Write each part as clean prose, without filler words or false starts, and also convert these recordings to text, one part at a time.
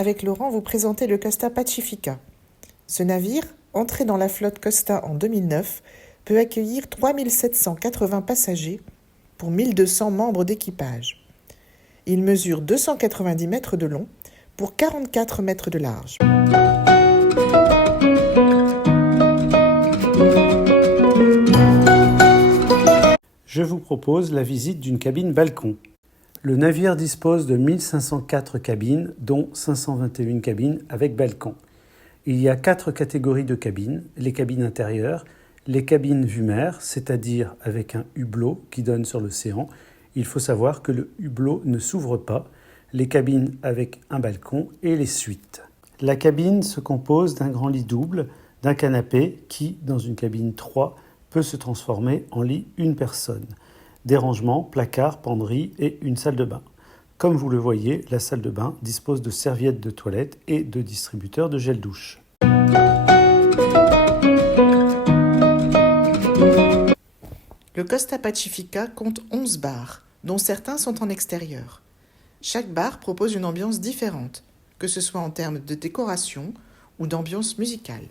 avec Laurent, vous présenter le Costa Pacifica. Ce navire, entré dans la flotte Costa en 2009, peut accueillir 3780 passagers pour 1200 membres d'équipage. Il mesure 290 mètres de long pour 44 mètres de large. Je vous propose la visite d'une cabine balcon. Le navire dispose de 1504 cabines, dont 521 cabines avec balcon. Il y a 4 catégories de cabines, les cabines intérieures, les cabines vue mer, c'est-à-dire avec un hublot qui donne sur l'océan. Il faut savoir que le hublot ne s'ouvre pas, les cabines avec un balcon et les suites. La cabine se compose d'un grand lit double, d'un canapé qui, dans une cabine 3, peut se transformer en lit une personne. Des rangements, placards, penderies et une salle de bain. Comme vous le voyez, la salle de bain dispose de serviettes de toilette et de distributeurs de gel douche. Le Costa Pacifica compte 11 bars, dont certains sont en extérieur. Chaque bar propose une ambiance différente, que ce soit en termes de décoration ou d'ambiance musicale.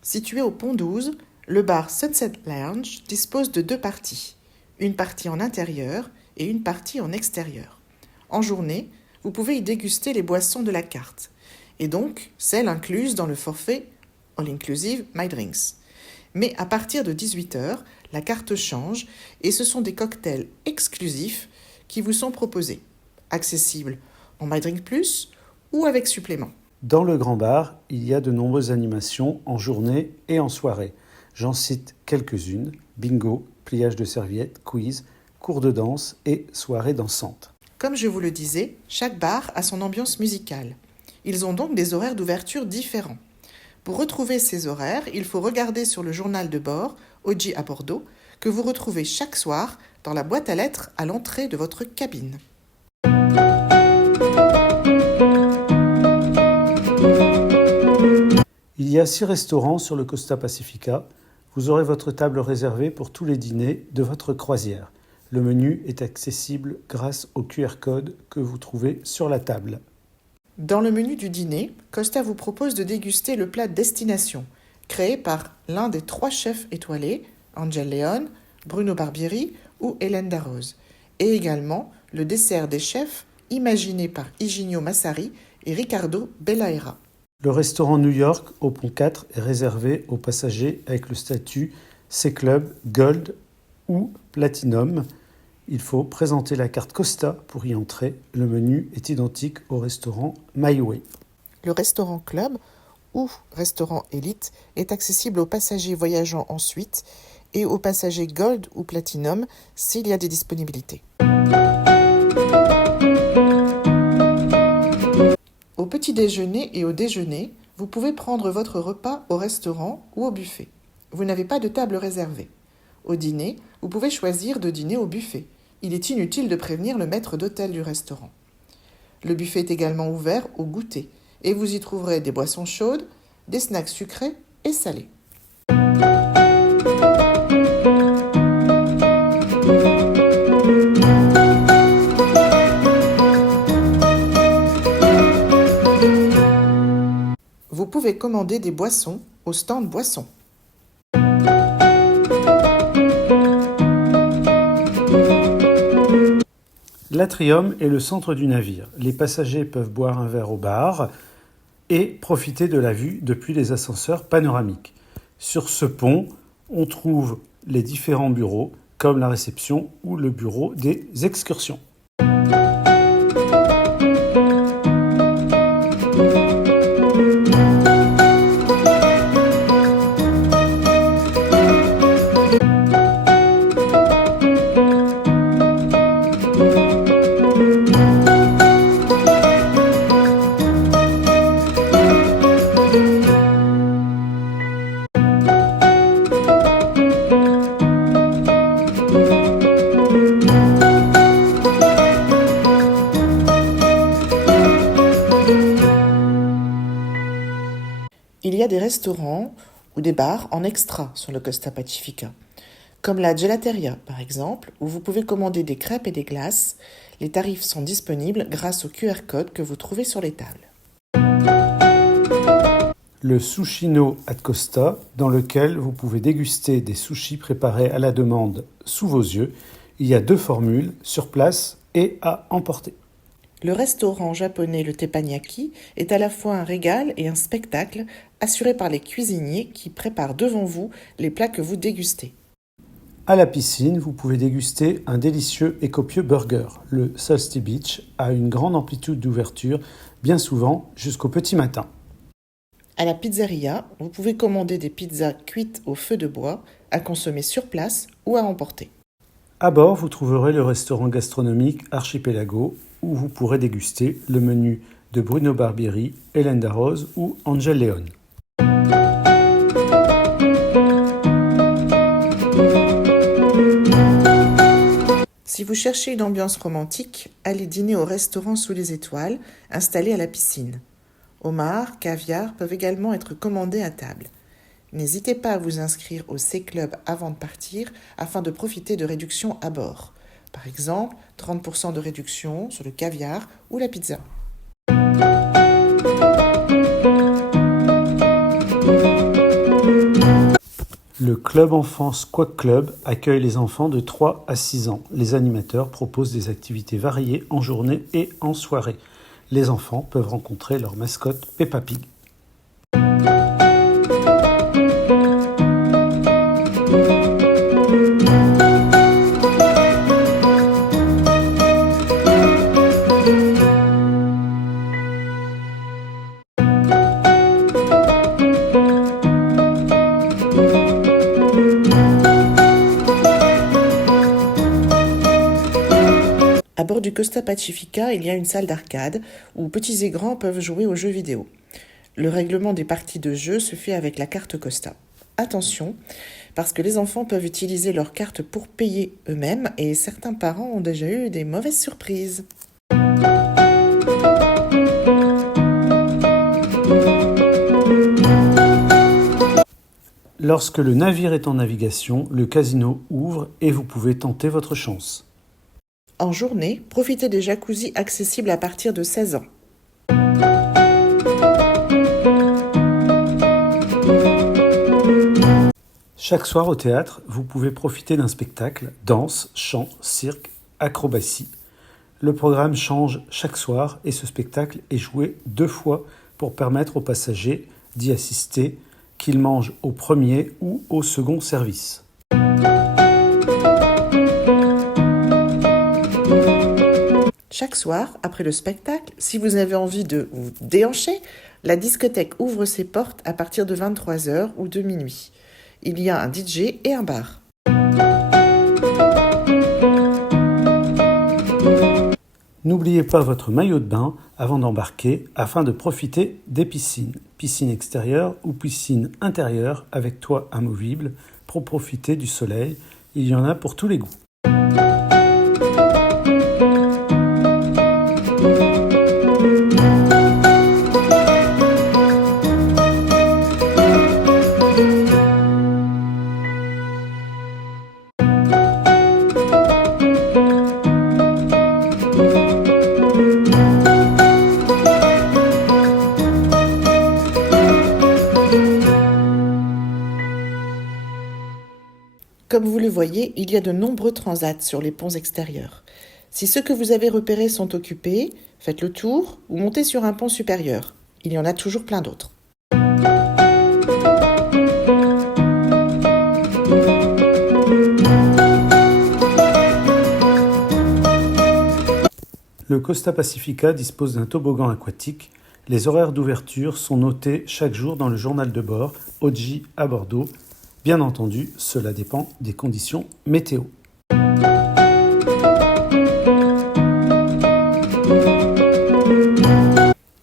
Situé au pont 12, le bar Sunset Lounge dispose de 2 parties, une partie en intérieur et une partie en extérieur. En journée, vous pouvez y déguster les boissons de la carte, et donc celles incluses dans le forfait All Inclusive My Drinks. Mais à partir de 18h, la carte change et ce sont des cocktails exclusifs qui vous sont proposés, accessibles en My Drink Plus ou avec supplément. Dans le grand bar, il y a de nombreuses animations en journée et en soirée. J'en cite quelques-unes: bingo, pliage de serviettes, quiz, cours de danse et soirées dansantes. Comme je vous le disais, chaque bar a son ambiance musicale. Ils ont donc des horaires d'ouverture différents. Pour retrouver ces horaires, il faut regarder sur le journal de bord, OG à Bordeaux, que vous retrouvez chaque soir dans la boîte à lettres à l'entrée de votre cabine. Il y a 6 restaurants sur le Costa Pacifica. Vous aurez votre table réservée pour tous les dîners de votre croisière. Le menu est accessible grâce au QR code que vous trouvez sur la table. Dans le menu du dîner, Costa vous propose de déguster le plat Destination, créé par l'un des 3 chefs étoilés, Angel Leon, Bruno Barbieri ou Hélène Darroze, et également le dessert des chefs imaginé par Higinio Massari et Ricardo Bellaera. Le restaurant New York au pont 4 est réservé aux passagers avec le statut C-Club, Gold ou Platinum. Il faut présenter la carte Costa pour y entrer. Le menu est identique au restaurant My Way. Le restaurant Club ou restaurant Elite est accessible aux passagers voyageant en suite et aux passagers Gold ou Platinum s'il y a des disponibilités. Au petit déjeuner et au déjeuner, vous pouvez prendre votre repas au restaurant ou au buffet. Vous n'avez pas de table réservée. Au dîner, vous pouvez choisir de dîner au buffet. Il est inutile de prévenir le maître d'hôtel du restaurant. Le buffet est également ouvert au goûter et vous y trouverez des boissons chaudes, des snacks sucrés et salés. Vous pouvez commander des boissons au stand boissons. L'atrium est le centre du navire. Les passagers peuvent boire un verre au bar et profiter de la vue depuis les ascenseurs panoramiques. Sur ce pont, on trouve les différents bureaux, comme la réception ou le bureau des excursions. Il y a des restaurants ou des bars en extra sur le Costa Pacifica. comme la Gelateria par exemple, où vous pouvez commander des crêpes et des glaces. Les tarifs sont disponibles grâce au QR code que vous trouvez sur les tables. Le Sushino at Costa, dans lequel vous pouvez déguster des sushis préparés à la demande sous vos yeux. Il y a 2 formules, sur place et à emporter. Le restaurant japonais Le Teppanyaki est à la fois un régal et un spectacle assuré par les cuisiniers qui préparent devant vous les plats que vous dégustez. À la piscine, vous pouvez déguster un délicieux et copieux burger. Le Salty Beach a une grande amplitude d'ouverture, bien souvent jusqu'au petit matin. À la pizzeria, vous pouvez commander des pizzas cuites au feu de bois, à consommer sur place ou à emporter. À bord, vous trouverez le restaurant gastronomique Archipelago, où vous pourrez déguster le menu de Bruno Barbieri, Hélène Darroze ou Angel Leon. Si vous cherchez une ambiance romantique, allez dîner au restaurant sous les étoiles, installé à la piscine. Homards, caviar peuvent également être commandés à table. N'hésitez pas à vous inscrire au C-Club avant de partir afin de profiter de réductions à bord. Par exemple, 30% de réduction sur le caviar ou la pizza. Le Club Enfants Squawk Club accueille les enfants de 3 à 6 ans. Les animateurs proposent des activités variées en journée et en soirée. Les enfants peuvent rencontrer leur mascotte Peppa Pig. À bord du Costa Pacifica, il y a une salle d'arcade où petits et grands peuvent jouer aux jeux vidéo. Le règlement des parties de jeu se fait avec la carte Costa. Attention, parce que les enfants peuvent utiliser leur carte pour payer eux-mêmes et certains parents ont déjà eu des mauvaises surprises. Lorsque le navire est en navigation, le casino ouvre et vous pouvez tenter votre chance. En journée, profitez des jacuzzis accessibles à partir de 16 ans. Chaque soir au théâtre, vous pouvez profiter d'un spectacle, danse, chant, cirque, acrobatie. Le programme change chaque soir et ce spectacle est joué 2 fois pour permettre aux passagers d'y assister, qu'ils mangent au premier ou au second service. Chaque soir, après le spectacle, si vous avez envie de vous déhancher, la discothèque ouvre ses portes à partir de 23h ou de minuit. Il y a un DJ et un bar. N'oubliez pas votre maillot de bain avant d'embarquer afin de profiter des piscines. Piscine extérieure ou piscine intérieure avec toit amovible pour profiter du soleil. Il y en a pour tous les goûts. Comme vous le voyez, il y a de nombreux transats sur les ponts extérieurs. Si ceux que vous avez repérés sont occupés, faites le tour ou montez sur un pont supérieur. Il y en a toujours plein d'autres. Le Costa Pacifica dispose d'un toboggan aquatique. Les horaires d'ouverture sont notés chaque jour dans le journal de bord, Oji à Bordeaux. Bien entendu, cela dépend des conditions météo.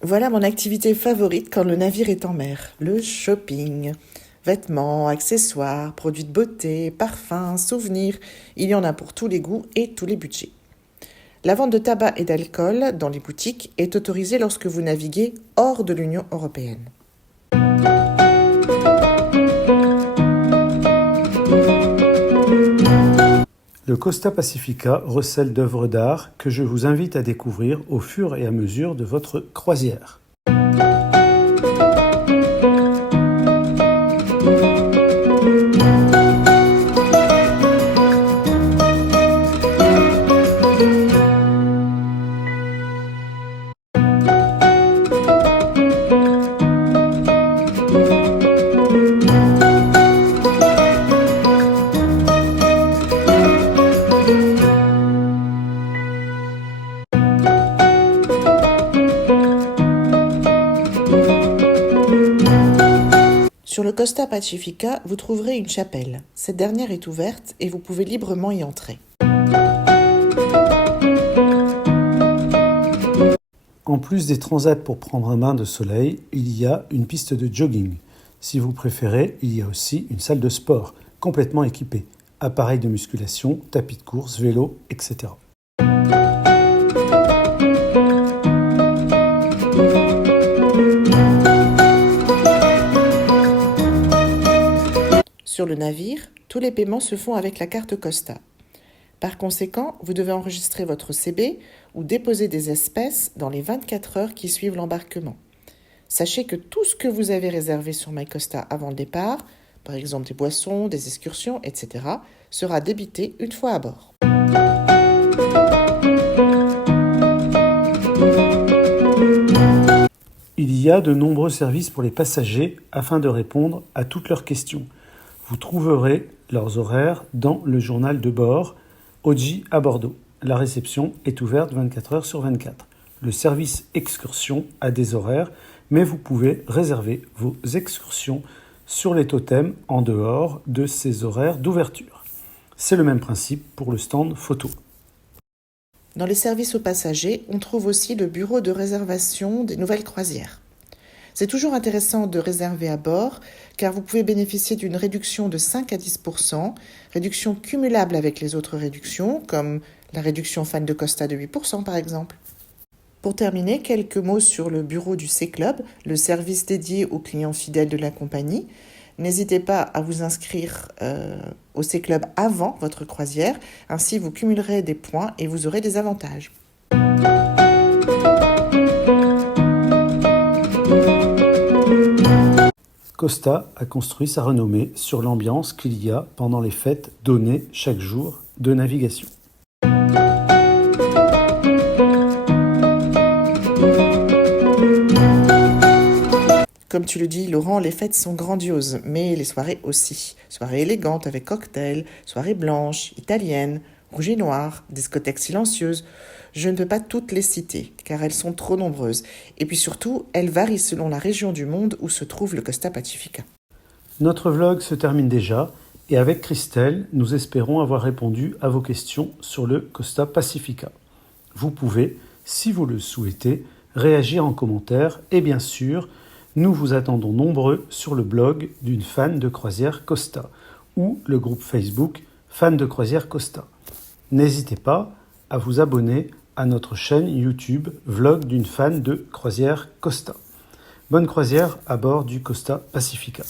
Voilà mon activité favorite quand le navire est en mer, le shopping. Vêtements, accessoires, produits de beauté, parfums, souvenirs, il y en a pour tous les goûts et tous les budgets. La vente de tabac et d'alcool dans les boutiques est autorisée lorsque vous naviguez hors de l'Union européenne. Le Costa Pacifica recèle d'œuvres d'art que je vous invite à découvrir au fur et à mesure de votre croisière. Sur le Costa Pacifica, vous trouverez une chapelle. Cette dernière est ouverte et vous pouvez librement y entrer. En plus des transats pour prendre un bain de soleil, il y a une piste de jogging. Si vous préférez, il y a aussi une salle de sport, complètement équipée. Appareils de musculation, tapis de course, vélo, etc. Sur le navire, tous les paiements se font avec la carte Costa. Par conséquent, vous devez enregistrer votre CB ou déposer des espèces dans les 24 heures qui suivent l'embarquement. Sachez que tout ce que vous avez réservé sur MyCosta avant le départ, par exemple des boissons, des excursions, etc., sera débité une fois à bord. Il y a de nombreux services pour les passagers afin de répondre à toutes leurs questions. Vous trouverez leurs horaires dans le journal de bord Oggi à Bordeaux. La réception est ouverte 24 heures sur 24. Le service excursion a des horaires, mais vous pouvez réserver vos excursions sur les totems en dehors de ces horaires d'ouverture. C'est le même principe pour le stand photo. Dans les services aux passagers, on trouve aussi le bureau de réservation des nouvelles croisières. C'est toujours intéressant de réserver à bord car vous pouvez bénéficier d'une réduction de 5 à 10%, réduction cumulable avec les autres réductions comme la réduction fan de Costa de 8% par exemple. Pour terminer, quelques mots sur le bureau du C-Club, le service dédié aux clients fidèles de la compagnie. N'hésitez pas à vous inscrire au C-Club avant votre croisière, ainsi vous cumulerez des points et vous aurez des avantages. Costa a construit sa renommée sur l'ambiance qu'il y a pendant les fêtes données chaque jour de navigation. Comme tu le dis, Laurent, les fêtes sont grandioses, mais les soirées aussi. Soirées élégantes avec cocktails, soirées blanches, italiennes, rouge et noir, discothèques silencieuses. Je ne peux pas toutes les citer, car elles sont trop nombreuses. Et puis surtout, elles varient selon la région du monde où se trouve le Costa Pacifica. Notre vlog se termine déjà, et avec Christelle, nous espérons avoir répondu à vos questions sur le Costa Pacifica. Vous pouvez, si vous le souhaitez, réagir en commentaire, et bien sûr, nous vous attendons nombreux sur le blog d'une fan de croisière Costa ou le groupe Facebook Fan de croisière Costa. N'hésitez pas à vous abonner à notre chaîne YouTube Vlog d'une fan de croisière Costa. Bonne croisière à bord du Costa Pacifica.